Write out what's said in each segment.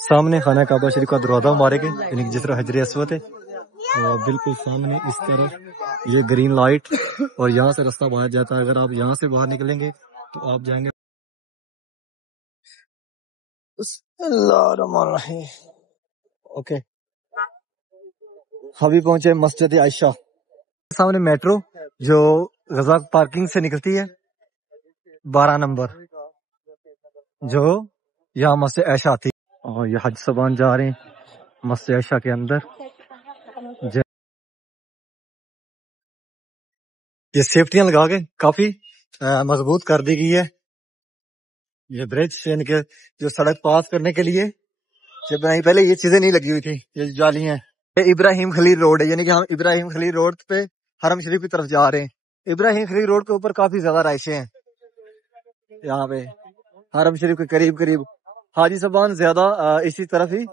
سامنے خانہ کعبہ شریف کا دروازہ مبارک ہے، یعنی کہ جس طرح حجر اسود ہے اور بالکل سامنے اس طرف یہ گرین لائٹ، اور یہاں سے راستہ باہر جاتا ہے۔ اگر آپ یہاں سے باہر نکلیں گے تو آپ جائیں گے بسم اللہ الرحمن الرحیم۔ اوکے، ابھی پہنچے مسجد عائشہ، سامنے میٹرو جو غزہ پارکنگ سے نکلتی ہے 12 نمبر، جو یہاں مسجد عائشہ آتی ہے، اور یہ حج سبان جا رہے ہیں مسجد عائشہ کے اندر۔ یہ سیفٹیاں لگا کے کافی مضبوط کر دی گئی ہے، یہ برج یعنی کہ جو سڑک پاس کرنے کے لیے جب پہلے یہ چیزیں نہیں لگی ہوئی تھی، یہ جالی ہیں۔ یہ ابراہیم خلیل روڈ ہے، یعنی کہ ہم ابراہیم خلیل روڈ پہ حرم شریف کی طرف جا رہے ہیں۔ ابراہیم خلیل روڈ کے اوپر کافی زیادہ رائشیں ہیں، یہاں پہ حرم شریف کے قریب قریب حاجی صاحبان زیادہ اسی طرف ہی۔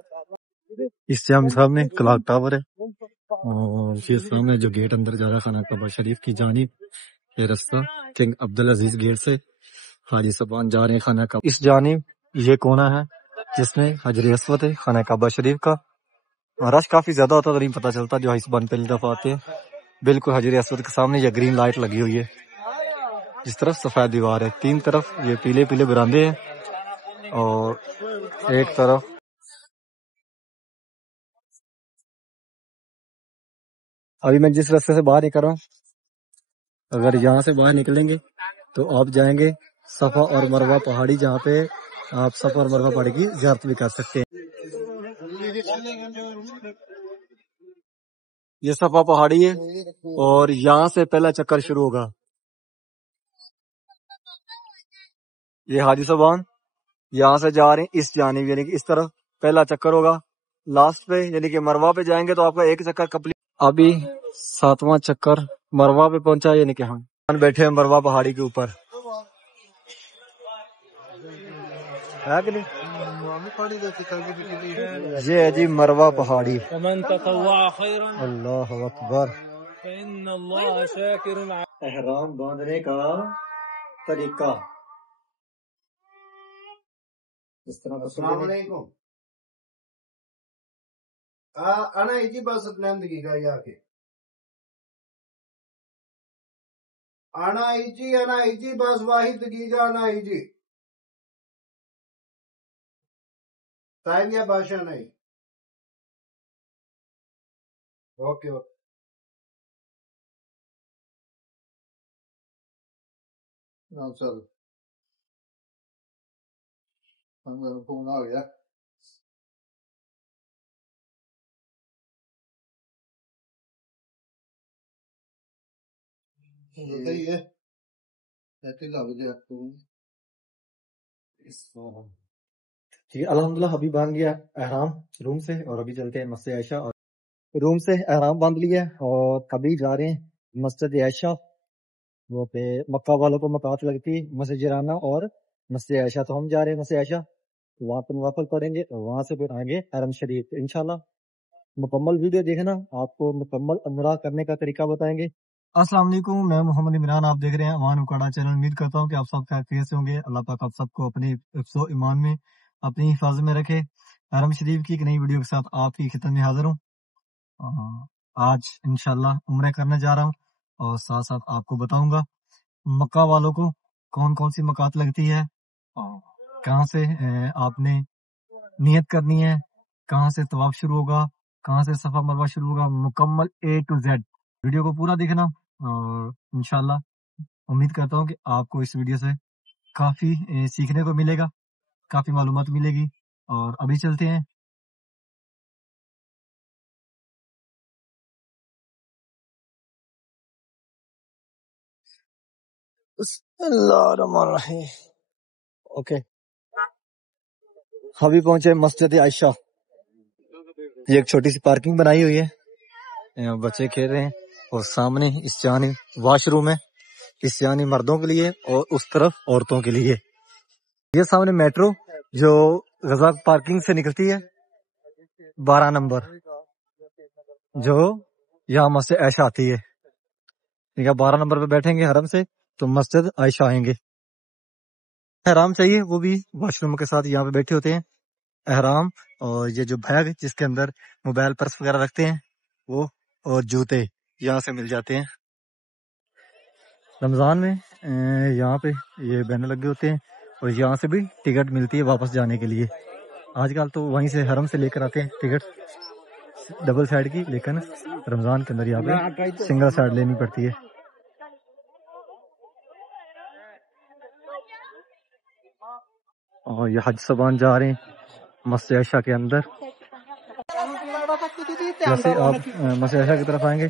اس سے ہم سامنے کلاک ٹاور ہے، اور یہ سامنے جو گیٹ اندر جا رہا ہے خانہ کعبہ شریف کی جانب، یہ راستہ کنگ عبدالعزیز گیٹ سے حاجی صاحبان جا رہے ہیں خانہ کعبہ۔ اس جانب یہ کونا ہے جس میں حجر اسود ہے خانہ کعبہ شریف کا، رش کافی زیادہ ہوتا تو نہیں پتہ چلتا جو حاجی صاحبان پہلی دفعہ آتے ہیں۔ بالکل حجر اسود کے سامنے یہ گرین لائٹ لگی ہوئی ہے، جس طرف سفید دیوار ہے، تین طرف یہ پیلے پیلے براندے ہیں، اور ایک طرف ابھی میں جس راستے سے باہر نکل رہا ہوں، اگر یہاں سے باہر نکلیں گے تو آپ جائیں گے صفا اور مروہ پہاڑی، جہاں پہ آپ صفا اور مروہ پہاڑی کی زیارت بھی کر سکتے ہیں۔ یہ صفا پہاڑی ہے، اور یہاں سے پہلا چکر شروع ہوگا۔ یہ حاجی صاحبان یہاں سے جا رہے ہیں اس جانب، یعنی کہ اس طرف پہلا چکر ہوگا لاسٹ پہ، یعنی کہ مروہ پہ جائیں گے تو آپ کا ایک چکر کمپلیٹ۔ ابھی 7واں چکر مروہ پہ پہنچا، یعنی کہ ہم بیٹھے ہیں مروہ پہاڑی کے اوپر، ہے کہ نہیں؟ یہ ہے جی مروہ پہاڑی، اللہ اکبر۔ احرام باندھنے کا طریقہ اس طرح۔ السلام علیکم۔ انا ایجی بس اپنے دقیقہ یا کے انا ایجی بس واحد دقیقہ انا ایجی ٹائم یا بادشاہ نہیں۔ اوکے اوکے سر، فون آ گیا۔ ٹھیک ہے، الحمدللہ ابھی باندھ گیا احرام روم سے، اور ابھی چلتے ہیں مسجد عائشہ، اور روم سے احرام باندھ لیا اور ابھی جا رہے ہیں مسجد عائشہ، وہ پہ مکہ والوں کو مکات لگتی ہے مسجد جرانہ اور مسجد عائشہ، تو ہم جا رہے ہیں مسجد عائشہ، وہاں پہ نوافل پڑھیں گے اور وہاں سے پھر آئیں گے حرم شریف۔ انشاءاللہ مکمل ویڈیو دیکھنا، آپ کو مکمل عمرہ کرنے کا طریقہ بتائیں گے۔ السلام علیکم، میں محمد عمران، آپ دیکھ رہے ہیں امان اکاڑا چینل۔ امید کرتا ہوں کہ آپ سب خیریت سے ہوں گے۔ اللہ پاک آپ سب کو اپنے حفظ و ایمان میں اپنی حفاظت میں رکھے۔ حرم شریف کی ایک نئی ویڈیو کے ساتھ آپ کی خدمت میں حاضر ہوں۔ آج انشاءاللہ عمرہ کرنے جا رہا ہوں، اور ساتھ ساتھ آپ کو بتاؤں گا مکہ والوں کو کون کون سی مکات لگتی ہے، اور کہاں سے آپ نے نیت کرنی ہے، کہاں سے طواف شروع ہوگا، کہاں سے صفا مروہ شروع ہوگا، مکمل A to Z ویڈیو کو پورا دیکھنا، اور انشاءاللہ امید کرتا ہوں کہ آپ کو اس ویڈیو سے کافی سیکھنے کو ملے گا، کافی معلومات ملے گی۔ اور ابھی چلتے ہیں بسم اللہ الرحمن الرحیم۔ اوکے، ابھی پہنچے مسجد عائشہ، یہ ایک چھوٹی سی پارکنگ بنائی ہوئی ہے، یہاں بچے کھیل رہے ہیں، اور سامنے اس جانب واش روم ہے، اس جانب مردوں کے لیے اور اس طرف عورتوں کے لیے۔ یہ سامنے میٹرو جو غزہ پارکنگ سے نکلتی ہے 12 نمبر، جو یہاں مسجد عائشہ آتی ہے، ٹھیک ہے، 12 نمبر پہ بیٹھیں گے حرم سے تو مسجد عائشہ آئیں گے۔ احرام چاہیے وہ بھی واش روم کے ساتھ یہاں پہ بیٹھے ہوتے ہیں، احرام اور یہ جو بیگ جس کے اندر موبائل پرس وغیرہ رکھتے ہیں وہ، اور جوتے یہاں سے مل جاتے ہیں۔ رمضان میں یہاں پہ یہ بینر لگے ہوتے ہیں اور یہاں سے بھی ٹکٹ ملتی ہے واپس جانے کے لیے۔ آج کل تو وہیں سے حرم سے لے کر آتے ہیں ٹکٹ ڈبل سائڈ کی، لیکن رمضان کے اندر یہاں پہ سنگل سائڈ لینی پڑتی ہے۔ اور یہ حج سبان جا رہے ہیں مسجد عائشہ کے اندر۔ جیسے آپ مسجد عائشہ کی طرف آئیں گے،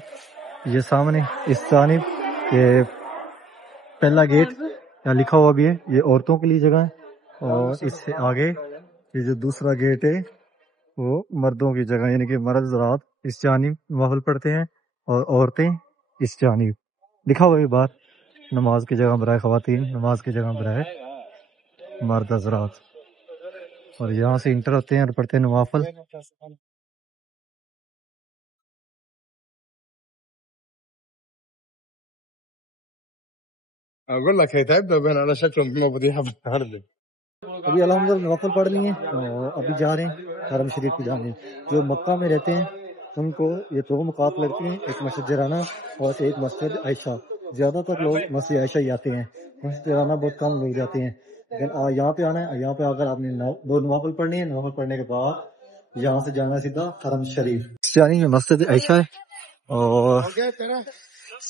یہ سامنے اس جانب یہ پہلا گیٹ یہاں لکھا ہوا بھی ہے، یہ عورتوں کے لیے جگہ ہے، اور اس سے آگے یہ جو دوسرا گیٹ ہے وہ مردوں کی جگہ، یعنی کہ مرد حضرات اس جانب نوافل پڑھتے ہیں اور عورتیں اس جانب۔ لکھا ہوا بھی بات نماز کی جگہ برائے خواتین، نماز کی جگہ برائے مرد حضرات، اور یہاں سے انٹر ہوتے ہیں اور پڑھتے ہیں نوافل۔ اقول لك هيتعبنا بين على شكلهم مواضيع بالتهرب. ابھی الحمدللہ نوافل پڑھ لیے اور ابھی جا رہے ہیں حرم شریف کی جانب۔ جو مکہ میں رہتے ہیں ان کو یہ دو مقام لگتی ہیں، ایک مسجد جرانہ اور ایک مسجد عائشہ۔ زیادہ تر لوگ مسجد عائشہ ہی آتے ہیں، مسجد جرانہ بہت کم لوگ جاتے ہیں، لیکن یہاں پہ آنا ہے۔ یہاں پہ اگر آپ نے دو نوافل پڑھنی ہے، نوافل پڑھنے کے بعد یہاں سے جانا ہے سیدھا حرم شریف۔ یعنی مسجد عائشہ ہے، اور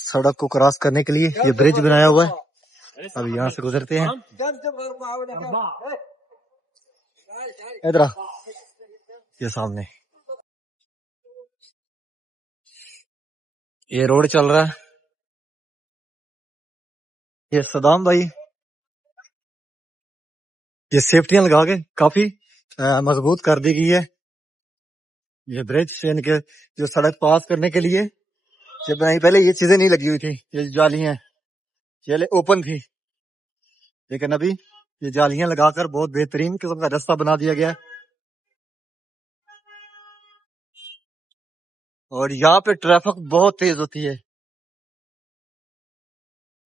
سڑک کو کراس کرنے کے لیے یہ برج بنایا ہوا ہے، اب یہاں سے گزرتے ہیں۔ ادھر یہ سامنے یہ روڈ چل رہا ہے، یہ صدام بھائی یہ سیفٹیاں لگا کے کافی مضبوط کر دی گئی ہے۔ یہ برج یعنی کہ جو سڑک پاس کرنے کے لیے جب بنائی، پہلے یہ چیزیں نہیں لگی ہوئی تھی، یہ جالیاں پہلے اوپن تھی، لیکن ابھی یہ جالیاں لگا کر بہت بہترین قسم کا راستہ بنا دیا گیا ہے۔ اور یہاں پہ ٹریفک بہت تیز ہوتی ہے،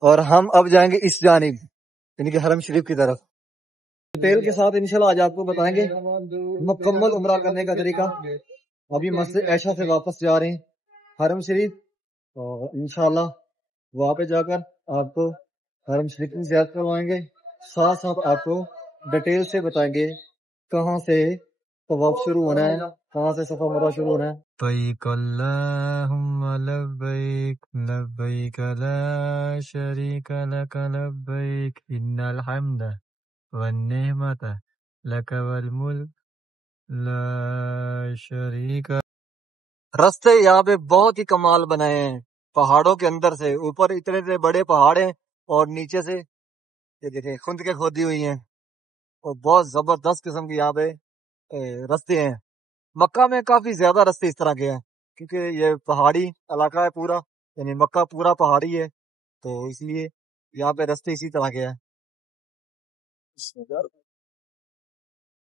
اور ہم اب جائیں گے اس جانب یعنی کہ حرم شریف کی طرف۔ ڈیٹیل کے ساتھ انشاءاللہ آج آپ کو بتائیں گے مکمل عمرہ کرنے کا طریقہ۔ ابھی مسجد عائشہ سے واپس جا رہے ہیں حرم شریف، اور انشاءاللہ وہاں پہ جا کر آپ کو حرم شریف کی زیارت کروائیں گے، ساتھ ساتھ آپ کو ڈیٹیل سے بتائیں گے کہاں سے طواف شروع ہونا ہے، کہاں سے صفا مروا شروع ہونا ہے۔ لبیک اللہم لبیک لبیک لا شریک لک لبیک ان الحمد والنعمت لک والملک لا شریک۔ رستے یہاں پہ بہت ہی کمال بنائے ہیں، پہاڑوں کے اندر سے اوپر اتنے اتنے بڑے پہاڑ ہیں، اور نیچے سے یہ دیکھیں خندقیں کھودی ہوئی ہیں، اور بہت زبردست قسم کی یہاں پہ رستے ہیں۔ مکہ میں کافی زیادہ رستے اس طرح کے ہیں، کیونکہ یہ پہاڑی علاقہ ہے پورا، یعنی مکہ پورا پہاڑی ہے، تو اس لیے یہاں پہ رستے اسی طرح کے ہیں۔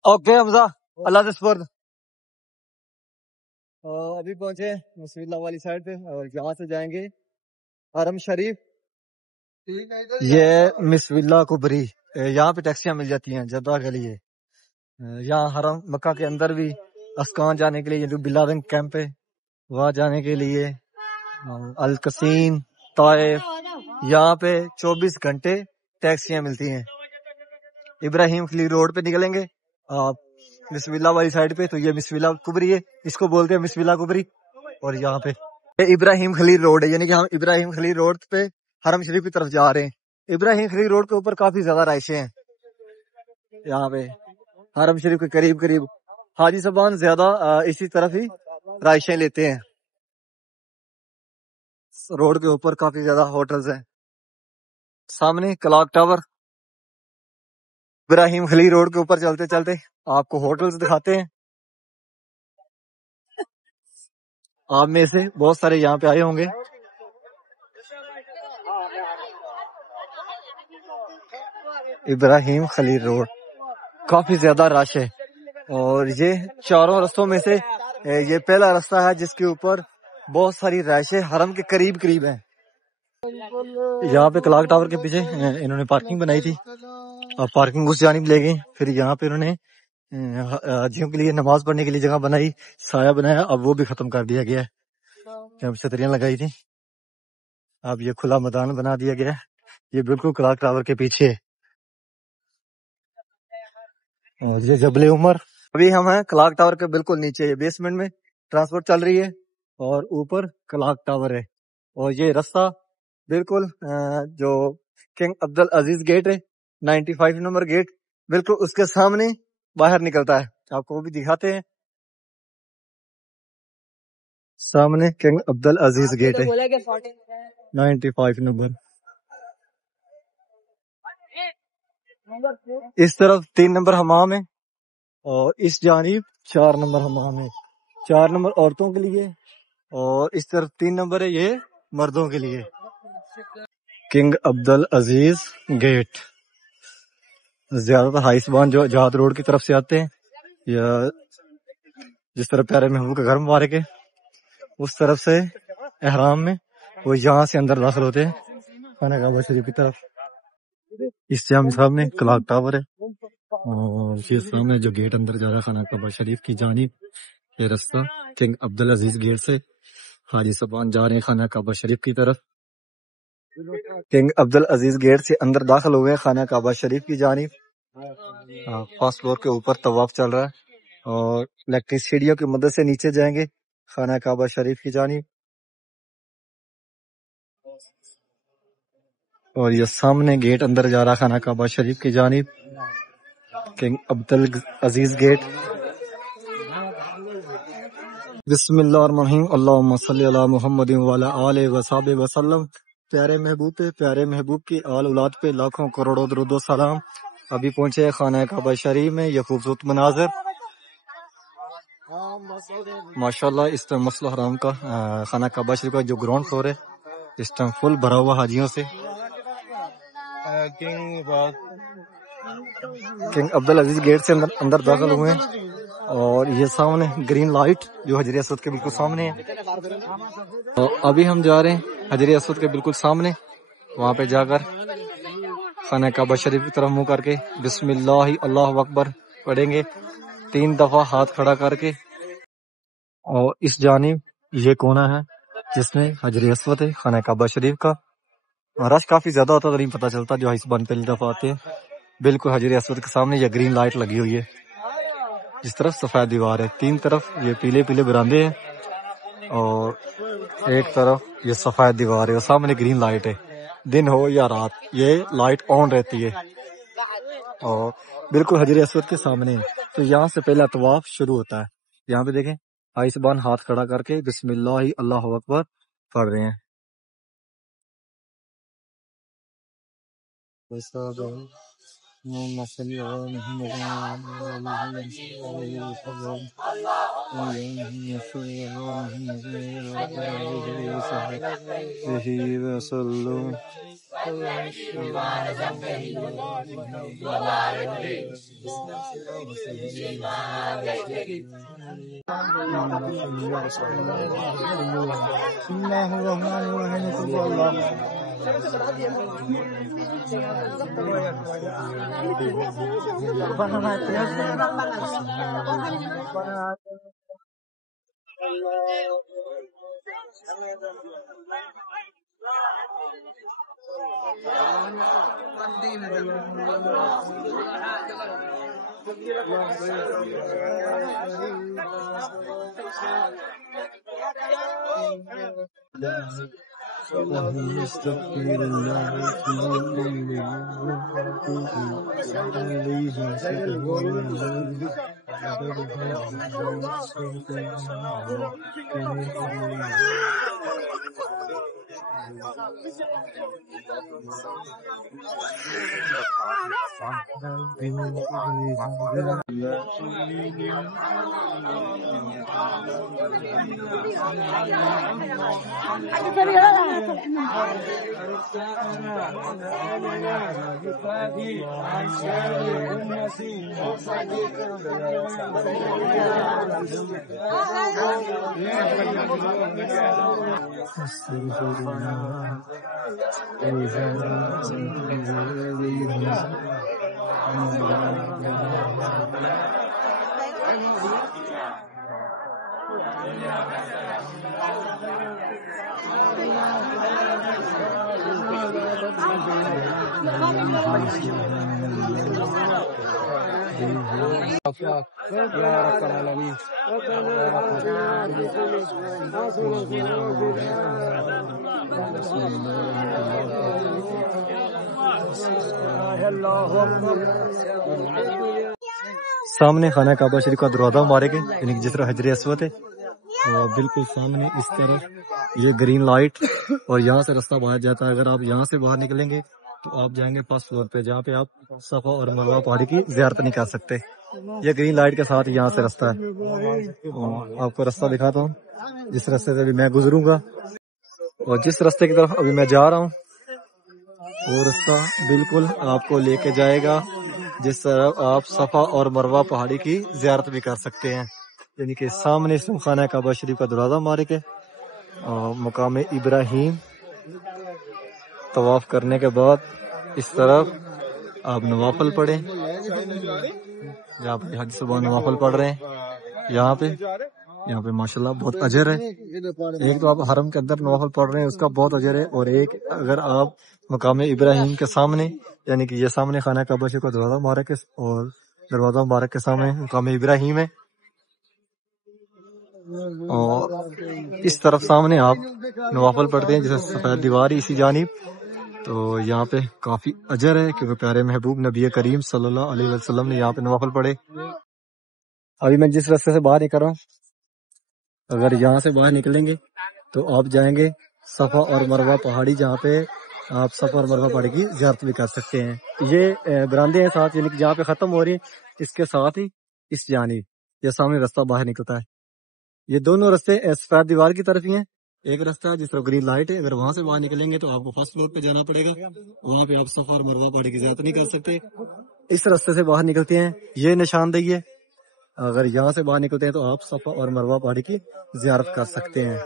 اوکے حمزہ، اللہ سے سپرد۔ ابھی پہنچے مسجد اللہ والی سائڈ پہ، اور یہاں سے جائیں گے حرم شریف۔ یہ مسجد اللہ کبری، یہاں پہ ٹیکسیاں مل جاتی ہیں جدہ کے لیے۔ یہاں حرم مکہ کے اندر بھی اسکان جانے کے لیے جو بلادن کیمپ ہے وہاں جانے کے لیے، القصیم، طائف، یہاں پہ 24 گھنٹے ٹیکسیاں ملتی ہیں۔ ابراہیم خلیل روڈ پہ نکلیں گے آپ مسجد اللہ والی سائڈ پہ، تو یہ مسجد اللہ کبری ہے، اس کو بولتے ہیں مسجد اللہ کبری۔ اور یہاں پہ یہ ابراہیم خلیل روڈ ہے، یعنی کہ ہم ابراہیم خلیل روڈ پہ حرم شریف کی طرف جا رہے ہیں۔ ابراہیم خلیل روڈ کے اوپر کافی زیادہ رہائشیں ہیں، یہاں پہ حرم شریف کے قریب قریب حاجی صاحبان زیادہ اسی طرف ہی رہائشیں لیتے ہیں۔ روڈ کے اوپر کافی زیادہ ہوٹلز ہیں، سامنے کلاک ٹاور۔ ابراہیم خلیل روڈ کے اوپر چلتے چلتے آپ کو ہوٹلز دکھاتے ہیں، آپ میں سے بہت سارے یہاں پہ آئے ہوں گے۔ ابراہیم خلیل روڈ کافی زیادہ رش ہے، اور یہ چاروں رستوں میں سے یہ پہلا رستہ ہے جس کے اوپر بہت ساری رہائشیں حرم کے قریب قریب ہیں۔ یہاں پہ کلاک ٹاور کے پیچھے انہوں نے پارکنگ بنائی تھی، اور پارکنگ اس جانب لے گئی، پھر یہاں پہ انہوں نے حاجیوں کے لیے نماز پڑھنے کے لیے جگہ بنائی، سایہ بنایا، اب وہ بھی ختم کر دیا گیا ہے. جب چھتریاں لگائی تھی اب یہ کھلا میدان بنا دیا گیا ہے. یہ بالکل کلاک ٹاور کے پیچھے ہے. اور یہ جبل عمر. ابھی ہم ہیں کلاک ٹاور کے بالکل نیچے، یہ بیسمنٹ میں ٹرانسپورٹ چل رہی ہے اور اوپر کلاک ٹاور ہے. اور یہ رستہ بالکل جو کنگ عبد العزیز گیٹ ہے 95 نمبر گیٹ، بالکل اس کے سامنے باہر نکلتا ہے. آپ کو وہ بھی دکھاتے ہیں. سامنے کنگ عبد العزیز گیٹ ہے 95 نمبر. اس طرف 3 نمبر حمام ہے اور اس جانب 4 نمبر حمام ہے. 4 نمبر عورتوں کے لیے اور اس طرف 3 نمبر ہے یہ مردوں کے لیے. کنگ عبد العزیز گیٹ. زیادہ تر ہائی سبان جو جہاد روڈ کی طرف سے آتے ہیں یا جس طرح پیارے محبوب کا گھر مبارک ہے اس طرف سے احرام میں وہ یہاں سے اندر داخل ہوتے ہیں خانہ کعبہ شریف کی طرف. اس جامع صاحب میں کلاک ٹاور ہے اور یہ سامنے جو گیٹ اندر جا رہا ہے خانہ کعبہ شریف کی جانب، یہ رستہ کنگ عبد العزیز گیٹ سے حاجی صاحبان جا رہے ہیں خانہ کعبہ شریف کی طرف. کنگ عبد العزیز گیٹ سے اندر داخل ہوئے ہیں خانہ کعبہ شریف کی جانب. فرسٹ فلور کے اوپر طواف چل رہا ہے اور الیکٹرک سیڑھیوں کی مدد سے نیچے جائیں گے خانہ کعبہ شریف کی جانب. اور یہ سامنے گیٹ اندر جا رہا خانہ کعبہ شریف کی جانب، کنگ عبد العزیز گیٹ. بسم اللہ الرحمن الرحیم. اللہم صلی علی محمد وعلی آلہ وصحبہ وسلم. پیارے محبوب پہ، پیارے محبوب کی آل اولاد پہ لاکھوں کروڑوں درود و سلام. ابھی پہنچے خانہ کعبہ شریف میں. یہ خوبصورت مناظر ماشاءاللہ. اس ٹائم مسجد الحرام کا خانہ کعبہ شریف کا جو گراؤنڈ فلور ہے اس ٹائم فل بھرا ہوا حاجیوں سے. کنگ عبد العزیز گیٹ سے اندر داخل ہوئے ہیں اور یہ سامنے گرین لائٹ جو حجر اسود کے بالکل سامنے ہے. تو ابھی ہم جا رہے ہیں حجر اسود کے بالکل سامنے، وہاں پہ جا کر خانہ کعبہ شریف کی طرف منہ کر کے بسم اللہ اللہ اکبر پڑھیں گے 3 دفعہ ہاتھ کھڑا کر کے. اور اس جانب یہ کونا ہے جس میں حجر اسود ہے خانہ کعبہ شریف کا. رش کافی زیادہ ہوتا تو نہیں پتہ چلتا جو حسبان پہلی دفعہ آتے ہیں. بالکل حجر اسود کے سامنے یہ گرین لائٹ لگی ہوئی ہے. جس طرف سفید دیوار ہے، 3 طرف یہ پیلے پیلے برآمدے ہیں اور ایک طرف یہ سفید دیوار ہے اور سامنے گرین لائٹ ہے. دن ہو یا رات یہ لائٹ آن رہتی ہے اور بالکل حجر اسود کے سامنے ہے. تو یہاں سے پہلا طواف شروع ہوتا ہے. یہاں پہ دیکھیں آئی زبان ہاتھ کھڑا کر کے بسم اللہ اللہ اکبر پڑھ رہے ہیں. يا رب العالمين. سامنے خانہ کعبہ شریف کا دروازہ مارے گے، یعنی جس طرح حجر اسود ہے، اور بالکل سامنے اس طرف یہ گرین لائٹ، اور یہاں سے رستہ باہر جاتا ہے. اگر آپ یہاں سے باہر نکلیں گے تو آپ جائیں گے فرسٹ فلور پہ، جہاں پہ آپ صفا اور مروہ پہاڑی کی زیارت نہیں کر سکتے. یہ گرین لائٹ کے ساتھ یہاں سے رستہ ہے. آپ کو رستہ دکھاتا ہوں، جس رستے سے ابھی میں گزروں گا، اور جس رستے کی طرف ابھی میں جا رہا ہوں وہ رستہ بالکل آپ کو لے کے جائے گا جس طرح آپ صفا اور مروہ پہاڑی کی زیارت بھی کر سکتے ہیں. یعنی کہ سامنے سے خانہ کعبہ شریف کا دروازہ مارے کے مقام ابراہیم طواف کرنے کے بعد اس طرف آپ نوافل پڑھیں. یہاں پہ حج صبح نوافل پڑھ رہے ہیں. یہاں پہ ماشاءاللہ بہت اجر ہے. ایک تو آپ حرم کے اندر نوافل پڑھ رہے ہیں، اس کا بہت اجر ہے، اور ایک اگر آپ مقام ابراہیم کے سامنے، یعنی کہ یہ سامنے خانہ کعبہ شریف کا دروازہ مبارک ہے، اور دروازہ مبارک کے سامنے مقام ابراہیم ہے، اور اس طرف سامنے آپ نوافل پڑھتے ہیں جیسے سفید دیوار اسی جانب. تو یہاں پہ کافی اجر ہے کیونکہ پیارے محبوب نبی کریم صلی اللہ علیہ وسلم نے یہاں پہ نوافل پڑھے. ابھی میں جس راستے سے باہر نکل رہا ہوں، اگر یہاں سے باہر نکلیں گے تو آپ جائیں گے صفا اور مروہ پہاڑی، جہاں پہ آپ صفا اور مروہ پہاڑی کی زیارت بھی کر سکتے ہیں. یہ براندے ہیں ساتھ، یعنی کہ جہاں پہ ختم ہو رہی ہیں اس کے ساتھ ہی اس جانب یہ سامنے رستہ باہر نکلتا ہے. یہ دونوں رستے سفید دیوار کی طرف ہی ہیں. ایک رستہ ہے جس طرف گرین لائٹ ہے، اگر وہاں سے باہر نکلیں گے تو آپ کو فرسٹ فلور پہ جانا پڑے گا، وہاں پہ آپ صفا اور مروہ پہاڑی کی زیارت نہیں کر سکتے. اس رستے سے باہر نکلتے ہیں، یہ نشاندہی ہے. اگر یہاں سے باہر نکلتے ہیں تو آپ صفا اور مروہ پہاڑی کی زیارت کر سکتے ہیں.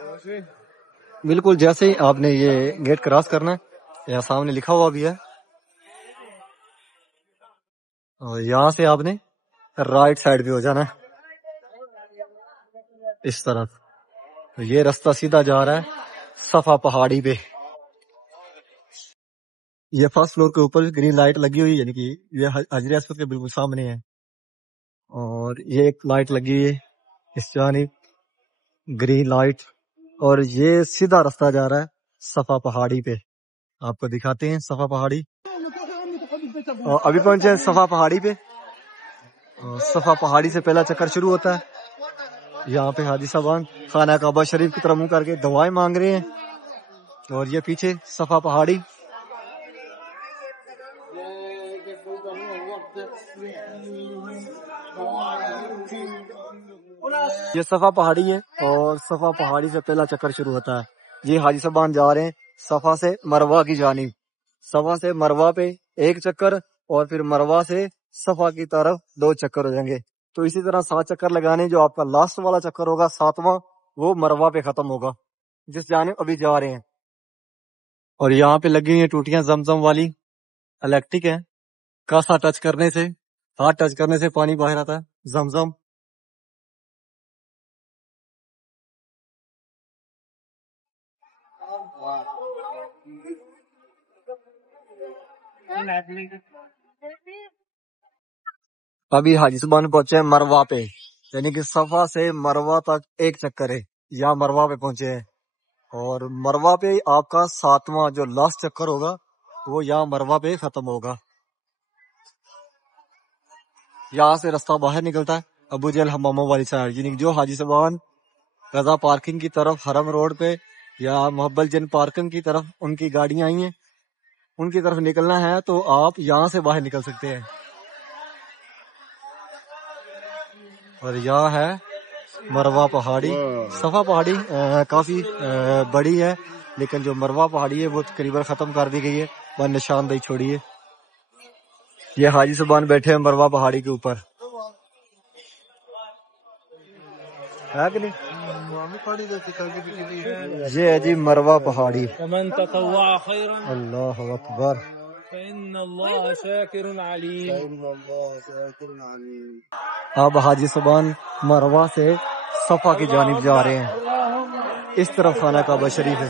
بالکل جیسے ہی آپ نے یہ گیٹ کراس کرنا ہے، یہاں سامنے لکھا ہوا بھی ہے، اور یہاں سے آپ نے رائٹ سائڈ پہ ہو جانا ہے اس طرف. تو یہ رستہ سیدھا جا رہا ہے صفا پہاڑی پہ. یہ فرسٹ فلور کے اوپر گرین لائٹ لگی ہوئی، یعنی کہ یہ حجر اسود کے بالکل سامنے ہے، اور یہ ایک لائٹ لگی ہوئی ہے اس جانب گرین لائٹ، اور یہ سیدھا رستہ جا رہا ہے صفا پہاڑی پہ. آپ کو دکھاتے ہیں صفا پہاڑی. اور ابھی پہنچے ہیں صفا پہاڑی پہ. صفا پہاڑی سے پہلا چکر شروع ہوتا ہے. یہاں پہ حاجی صاحبان خانہ کعبہ شریف کی طرف منہ کر کے دعائیں مانگ رہے ہیں، اور یہ پیچھے صفا پہاڑی. یہ صفا پہاڑی ہے، اور صفا پہاڑی سے پہلا چکر شروع ہوتا ہے. یہ حاجی صاحبان جا رہے ہیں صفا سے مروہ کی جانب. صفا سے مروہ پہ ایک چکر، اور پھر مروہ سے صفا کی طرف 2 چکر ہو جائیں گے. تو اسی طرح 7 چکر لگانے. جو آپ کا لاسٹ والا چکر ہوگا 7واں، وہ مروہ پہ ختم ہوگا جس جانب ابھی جا رہے ہیں. اور یہاں پہ لگی ہوئی ہیں ٹوٹیاں زمزم والی، الیکٹرک ہیں. کاسا ٹچ کرنے سے، ہاتھ ٹچ کرنے سے پانی باہر آتا ہے زمزم. ابھی حاجی صاحبان پہنچے ہیں مروہ پہ، یعنی کہ صفا سے مروہ تک ایک چکر ہے. یا مروہ پہ پہنچے ہیں، اور مروہ پہ آپ کا 7واں جو لاسٹ چکر ہوگا وہ یہاں مروہ پہ ختم ہوگا. یہاں سے رستہ باہر نکلتا ہے ابو جہل حماموں والی سائڈ، یعنی جو حاجی صاحبان رضا پارکنگ کی طرف حرم روڈ پہ یا محبت جن پارکنگ کی طرف ان کی گاڑیاں آئی ہیں، ان کی طرف نکلنا ہے تو آپ یہاں سے باہر نکل سکتے ہیں. اور یہاں ہے مروہ پہاڑی. صفا پہاڑی کافی بڑی ہے، لیکن جو مروہ پہاڑی ہے وہ تقریباً ختم کر دی گئی ہے، بس نشاندہی چھوڑی ہے. یہ حاجی صاحبان بیٹھے ہیں مروہ پہاڑی کے اوپر، ہے کہ نہیں؟ یہ ہے جی مروہ پہاڑی. ومن تطوع خيرا اللہ اکبر. فإن الله شاكر عليم. اب حاجی سبحان مروہ سے صفا کی جانب جا رہے ہیں. اس طرف خانہ کعبہ شریف ہے.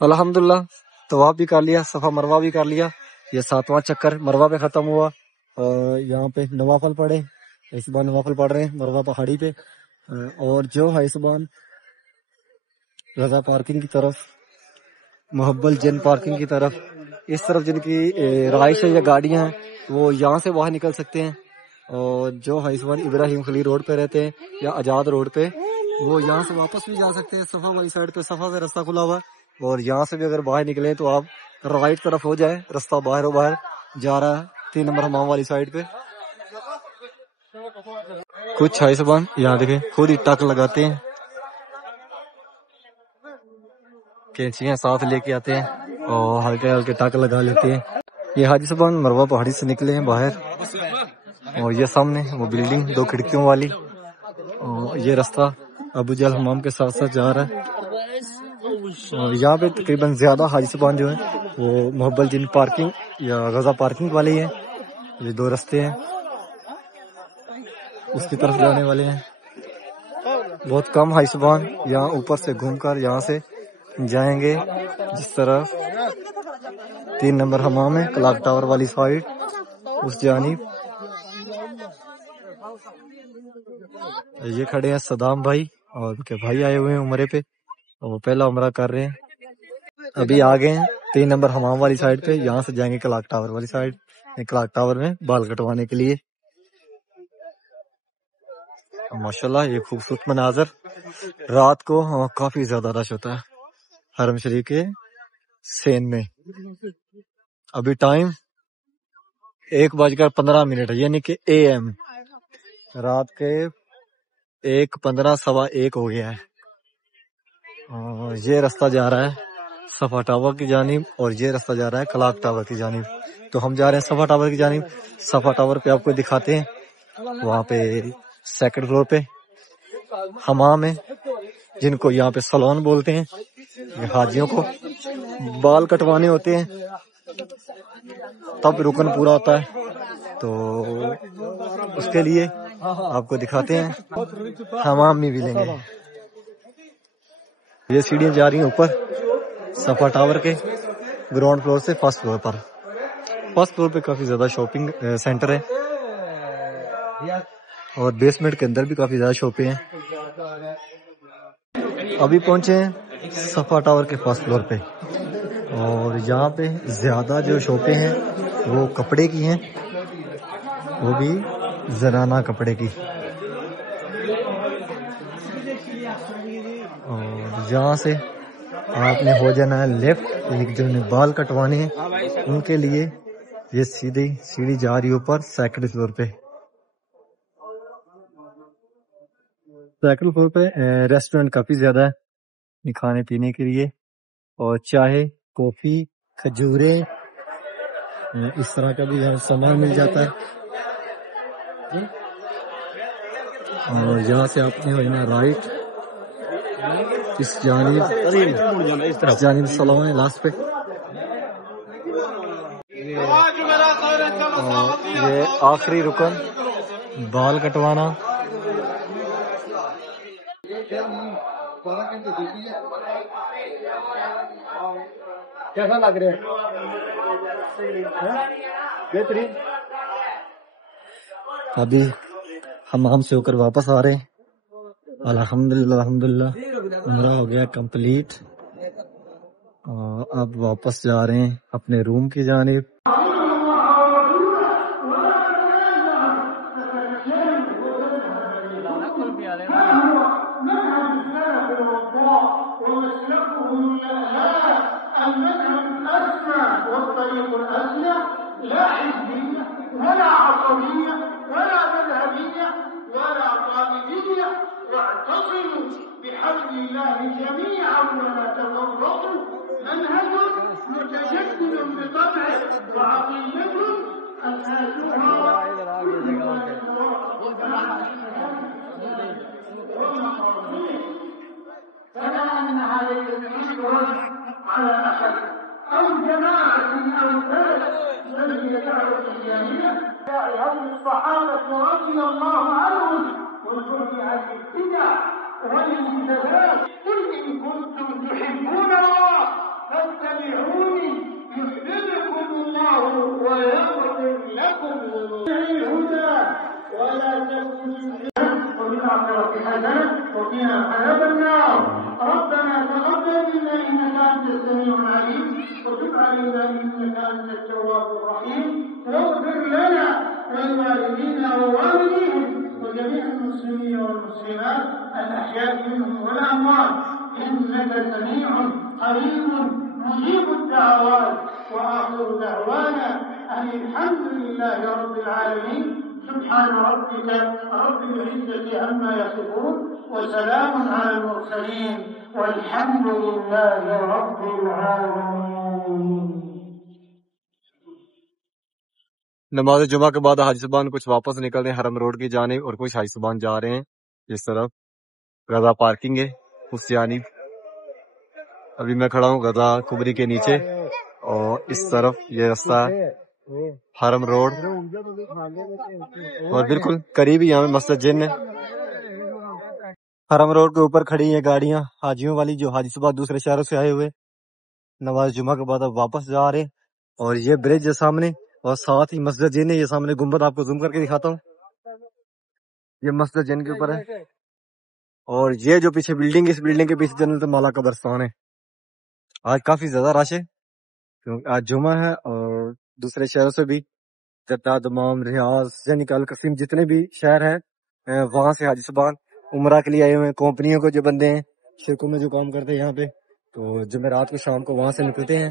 الحمدللہ طواف بھی کر لیا، صفا مروہ بھی کر لیا. یہ 7واں چکر مروہ پہ ختم ہوا. یہاں پہ نوافل پڑھے، اس بار نوافل پڑھ رہے ہیں مروہ پہاڑی پہ. اور جو ہے اس بار رضا پارکنگ کی طرف، محبل جن پارکنگ کی طرف، اس طرف جن کی رہائش ہے یا گاڑیاں ہیں وہ یہاں سے باہر نکل سکتے ہیں. اور جو ہے اس بار ابراہیم خلیل روڈ پہ رہتے ہیں یا آزاد روڈ پہ، وہ یہاں سے واپس بھی جا سکتے ہیں. صفا والی سائڈ پہ صفا سے رستہ کھلا ہوا ہے، اور یہاں سے بھی اگر باہر نکلیں تو آپ رائٹ طرف ہو جائیں، رستہ باہر جا رہا ہے 3 نمبر حمام والی سائڈ پہ. کچھ ہے زبان یہاں دیکھیں خود ہی ٹک لگاتے ہیں، کینچیاں ساتھ لے کے آتے ہیں اور ہلکے ہلکے ٹک لگا لیتے ہیں. یہ حاجی صاحبان مروہ پہاڑی سے نکلے ہیں باہر، اور یہ سامنے وہ بلڈنگ 2 کھڑکیوں والی، اور یہ رستہ ابو جہل حمام کے ساتھ ساتھ جا رہا ہے. اور یہاں پہ تقریباً زیادہ حاجی صاحبان جو ہیں وہ محبل جن پارکنگ یا غزہ پارکنگ والے ہیں. یہ 2 رستے ہیں اس کی طرف جانے والے ہیں. بہت کم حاجی صاحبان یہاں اوپر سے گھوم کر یہاں سے جائیں گے جس طرح 3 نمبر حمام ہے کلاک ٹاور والی سائڈ اس جانب. یہ کھڑے ہیں صدام بھائی اور ان کے بھائی آئے ہوئے ہیں عمرے پہ، اور وہ پہلا عمرہ کر رہے ہیں. ابھی آگے ہیں 3 نمبر حمام والی سائڈ پہ، یہاں سے جائیں گے کلاک ٹاور والی سائڈ، کلاک ٹاور میں بال کٹوانے کے لیے. ماشاءاللہ یہ خوبصورت مناظر. رات کو کافی زیادہ رش ہوتا ہے حرم شریف کے سین میں. ابھی ٹائم 1:15 یعنی کہ AM، رات کے 1:15 سوا 1 ہو گیا ہے. یہ رستہ جا رہا ہے صفا ٹاور کی جانب، اور یہ رستہ جا رہا ہے کلاک ٹاور کی جانب. تو ہم جا رہے ہیں صفا ٹاور کی جانب. صفا ٹاور پہ آپ کو دکھاتے ہیں، وہاں پہ 2nd فلور پہ حمام ہے جن کو یہاں پہ سلون بولتے ہیں. حاجیوں کو بال کٹوانے ہوتے ہیں تب رکن پورا ہوتا ہے، تو اس کے لیے آپ کو دکھاتے ہیں. حمام میں بھی لیں گے. یہ سیڑھیاں جا رہی ہیں اوپر صفا ٹاور کے گراؤنڈ فلور سے 1st فلور پر. 1st فلور پہ کافی زیادہ شاپنگ سینٹر ہے، اور بیسمنٹ کے اندر بھی کافی زیادہ شاپیں ہیں. ابھی پہنچے ہیں صفا ٹاور کے 1st فلور پہ، اور یہاں پہ زیادہ جو شاپیں ہیں وہ کپڑے کی ہیں، وہ بھی زنانہ کپڑے کی. اور یہاں سے آپ نے ہو جانا ہے لیفٹ، ایک جو نے بال کٹوانے ہیں ان کے لیے یہ سیدھی سیڑھی جا رہی اوپر 2nd فلور پہ. 2nd فلور پہ ریسٹورنٹ کافی زیادہ ہے کھانے پینے کے لیے، اور چائے، کافی، کھجورے، اس طرح کا بھی سامان مل جاتا ہے. اور یہاں سے آپ نے ہو جانا رائٹ، اس جانب سلام ہے لاسٹ پہ. یہ آخری رکن بال کٹوانا. کیسا لگ رہا ہے؟ بہترین. ابھی حمام سے ہو کر واپس آ رہے ہیں. الحمدللہ عمرہ ہو گیا کمپلیٹ. اب واپس جا رہے ہیں اپنے روم کی جانب. فلا عليك على أحد أو جماعة أو فرد من يدعو الإسلامية هذه الصحابة رضي الله عنهم والجمع الابتداع والانتباه قل إن كنتم تحبون الله فاتبعوني يحببكم الله ويغفر لكم الهدى ولا تكونوا وبالآخرة حسنة وقنا عذاب النار ربنا تقبل منا إنك أنت السميع العليم وتب علينا إنك أنت التواب الرحيم واغفر لنا ولوالدينا ووالديهم وجميع المسلمين والمسلمات الأحياء منهم والأموات إنك سميع قريب مجيب الدعوات وآخر دعوانا أن الحمد لله رب العالمين سبحان ربك رب العزة عما يصفون وسلام على المرسلين والحمد لله رب العالمين. نماز جمعہ کے بعد حاجی صاحبان کچھ واپس نکل رہے ہیں حرم روڈ کی جانب اور کچھ حاجی صاحبان جا رہے ہیں اس طرف. غزہ پارکنگ ہے اس جانب. ابھی میں کھڑا ہوں غزہ کبری کے نیچے اور اس طرف یہ راستہ حرم روڈ اور بالکل قریب ہی یہاں مسجد جن ہے. حرم روڈ کے اوپر کھڑی ہیں گاڑیاں حاجیوں والی جو حاجی صاحب دوسرے شہروں سے آئے ہوئے نماز جمعہ کے بعد اب واپس جا رہے ہیں. اور یہ برج ہے سامنے اور ساتھ ہی مسجد جن ہے. یہ سامنے گنبد آپ کو زوم کر کے دکھاتا ہوں. یہ مسجد جن کے اوپر ہے اور یہ جو پیچھے بلڈنگ اس بلڈنگ کے پیچھے جنت مالا قبرستان ہے. آج کافی زیادہ رش ہے کیونکہ آج جمعہ ہے اور دوسرے شہروں سے بھی جدہ دمام ریاض یعنی کہ القصیم جتنے بھی شہر ہیں وہاں سے حاجی صاحبان عمرہ کے لیے آئے ہوئے ہیں. کمپنیوں کو جو بندے ہیں شرکوں میں جو کام کرتے ہیں یہاں پہ تو جمعرات کو شام کو وہاں سے نکلتے ہیں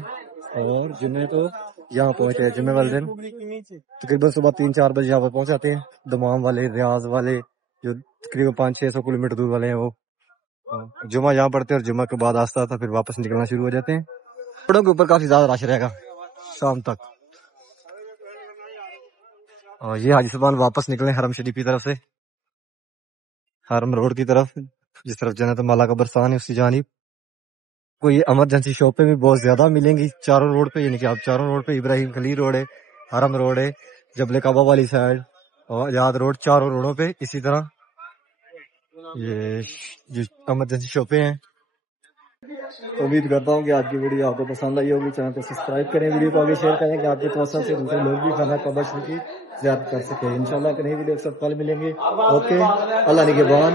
اور جمعے کو یہاں پہنچے ہیں. جمعے والے دن تقریباً صبح 3-4 بجے یہاں پہ پہنچ جاتے ہیں. دمام والے ریاض والے جو تقریباً 500-600 کلومیٹر دور والے ہیں وہ جمعہ یہاں پڑھتے ہیں اور جمعہ کے بعد آستہ آستہ پھر واپس نکلنا شروع ہو جاتے ہیں. روڈوں کے اوپر کافی زیادہ رش رہے گا شام تک. اور یہ حاجی صاحبان واپس نکلے حرم شریف کی طرف سے حرم روڈ کی طرف جس طرف جنت مالا قبرستان ہے اسی جانب. کوئی ایمرجنسی شاپیں بھی بہت زیادہ ملیں گی چاروں روڈ پہ. یعنی کہ آپ چاروں روڈ پہ ابراہیم خلیل روڈ ہے حرم روڈ ہے جبل کعبہ والی سائڈ اور آزاد روڈ چاروں روڈوں پہ اسی طرح یہ جو ایمرجنسی شاپیں ہیں. امید کرتا ہوں کہ آج کی ویڈیو آپ کو پسند آئی ہوگی. چینل کو سبسکرائب کریں ویڈیو کو آگے شیئر کریں کہ آپ کے توسط سے دوسرے لوگ بھی خانہ کعبہ شریف کی زیارت کر سکیں. انشاءاللہ کہ نئی ویڈیو کے ساتھ کل ملیں گے. اوکے اللہ نگہبان.